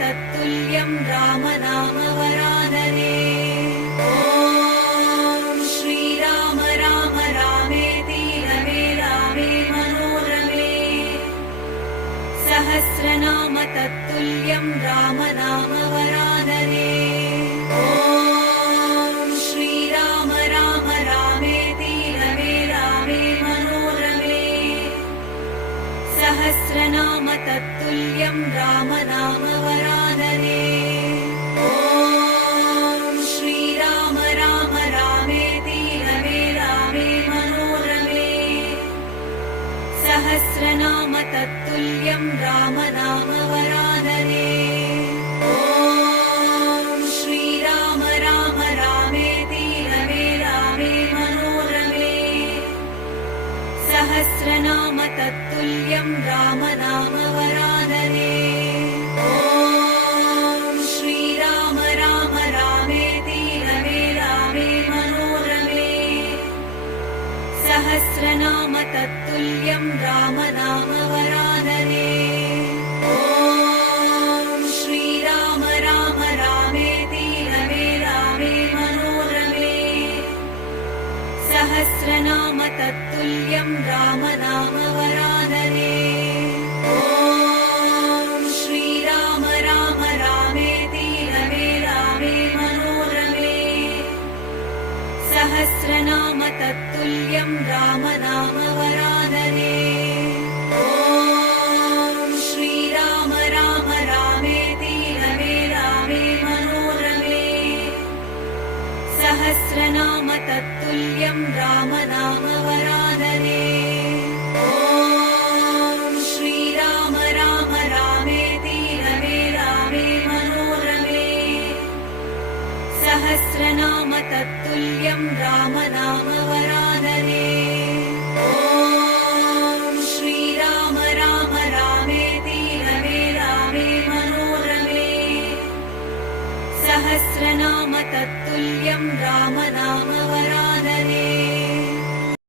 तत्तुल्यं रामनामवरानने। ॐ श्रीराम राम रामेति रमे रामे मनोरमे। सहस्रनाम तत्तुल्यं रामनामवरानने। ॐ श्रीराम राम रामेति रमे रामे मनोरमे। सहस्रनाम तत्तुल्यं रामनामवरानने। ॐ श्रीराम राम रामेति रमे रामे मनोरमे। सहस्रनाम तत्तुल्यं रामनामवरानने। ॐ श्रीराम राम रामेति रमे रामे मनोरमे। सहस्रनाम तत्तुल्यं रामनामवरानने। ॐ श्रीराम राम रामेति रमे रामे मनोरमे। सहस्रनाम तत्तुल्यं रामनामवरानने। ॐ श्रीराम राम रामेति रमे रामे मनोरमे। सहस्रनाम तत्तुल्यं रामनामवरानने। ॐ श्रीराम राम रामेति रमे रामे मनोरमे। सहस्रनाम तत्तुल्यं रामनामवरानने। ॐ श्रीराम राम रामेति रमे रामे मनोरमे। सहस्रनाम तत्तुल्यं रामनामवरानने। ॐ श्रीराम राम रामेति रमे रामे मनोरमे। सहस्रनाम तत्तुल्यं रामनामवरानने। ॐ श्रीराम राम रामेति रमे रामे मनोरमे। सहस्रनाम तत्तुल्यं रामनामवरानने।